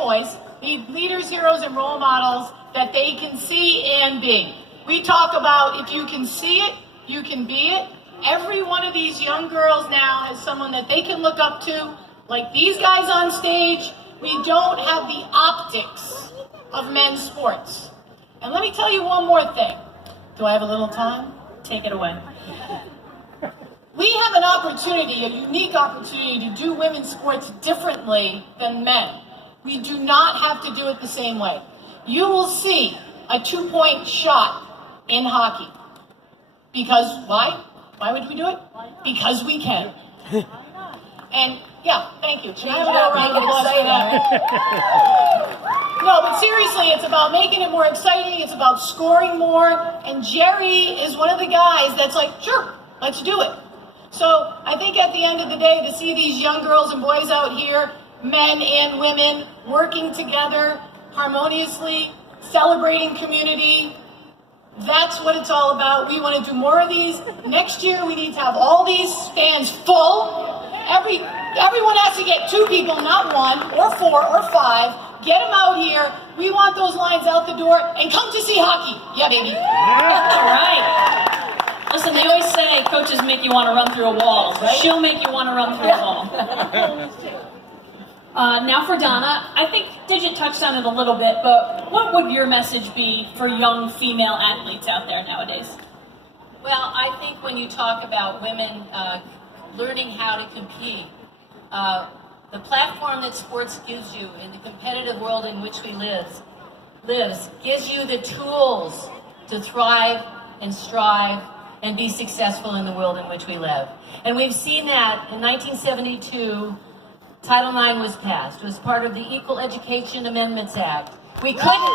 boys need leaders, heroes, and role models that they can see and be. We talk about if you can see it, you can be it. Every one of these young girls now has someone that they can look up to, like these guys on stage. We don't have the optics of men's sports. And let me tell you one more thing. Do I have a little time? Take it away. We have an opportunity, a unique opportunity to do women's sports differently than men. We do not have to do it the same way. You will see a 2-point shot in hockey. Because why? Why would we do it? Because we can. And yeah, thank you. Can I have a little round of applause for that? No, but seriously, it's about making it more exciting. It's about scoring more. And Jerry is one of the guys that's like, sure, let's do it. So I think at the end of the day, to see these young girls and boys out here, men and women, working together harmoniously, celebrating community, that's what it's all about. We want to do more of these. Next year, we need to have all these stands full. Everyone has to get 2 people, not 1 or 4 or 5. Get them out here. We want those lines out the door and come to see hockey. Yeah, baby. All right. Listen, they always say coaches make you want to run through a wall. Right? She'll make you want to run through a wall. Now for Donna, I think Digit touched on it a little bit, but what would your message be for young female athletes out there nowadays? Well, I think when you talk about women learning how to compete, the platform that sports gives you in the competitive world in which we lives gives you the tools to thrive and strive and be successful in the world in which we live. And we've seen that in 1972, Title IX was passed. It was part of the Equal Education Amendments Act. We couldn't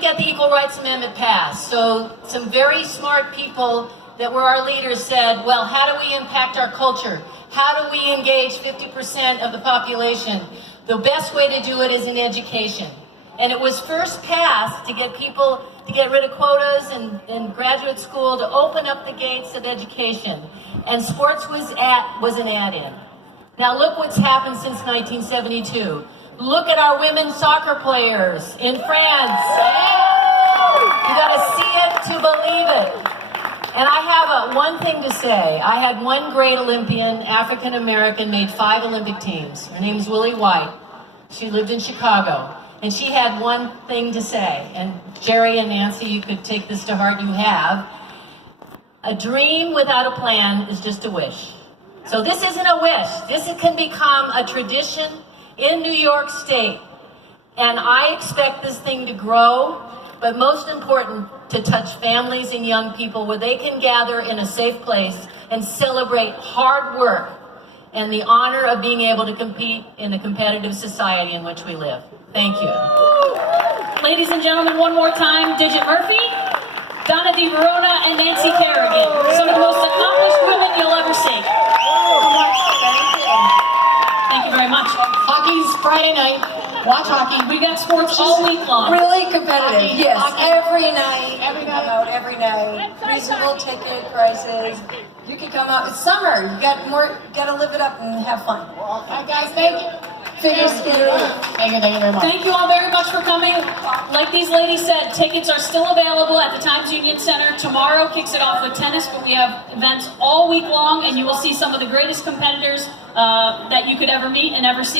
get the Equal Rights Amendment passed. So some very smart people that were our leaders said, well, how do we impact our culture? How do we engage 50% of the population? The best way to do it is in education. And it was first passed to get people to get rid of quotas in graduate school, to open up the gates of education. And sports was an add-in. Now look what's happened since 1972. Look at our women's soccer players in France. You gotta see it to believe it. And I have one thing to say. I had one great Olympian, African American, made 5 Olympic teams. Her name's Willie White. She lived in Chicago. And she had one thing to say. And Jerry and Nancy, you could take this to heart, you have. A dream without a plan is just a wish. So this isn't a wish. This can become a tradition in New York State. And I expect this thing to grow, but most important, to touch families and young people where they can gather in a safe place and celebrate hard work and the honor of being able to compete in a competitive society in which we live. Thank you. Ladies and gentlemen, one more time, Digit Murphy, Donna Verona, and Nancy Kerrigan. Some of the most accomplished women you'll ever see. Thank you very much. Hockey's Friday night. Watch hockey. We got sports all week long. Really competitive. Hockey, Yes, hockey. every night. Every night. Come out every night. Reasonable ticket prices. You can come out. It's summer. You got to live it up and have fun. All right, guys, thank you. Figure skating. Thank you very much. Thank you all very much for coming. Like these ladies said, tickets are still available at the Times Union Center. Tomorrow kicks it off with tennis, but we have events all week long, and you will see some of the greatest competitors that you could ever meet and ever see.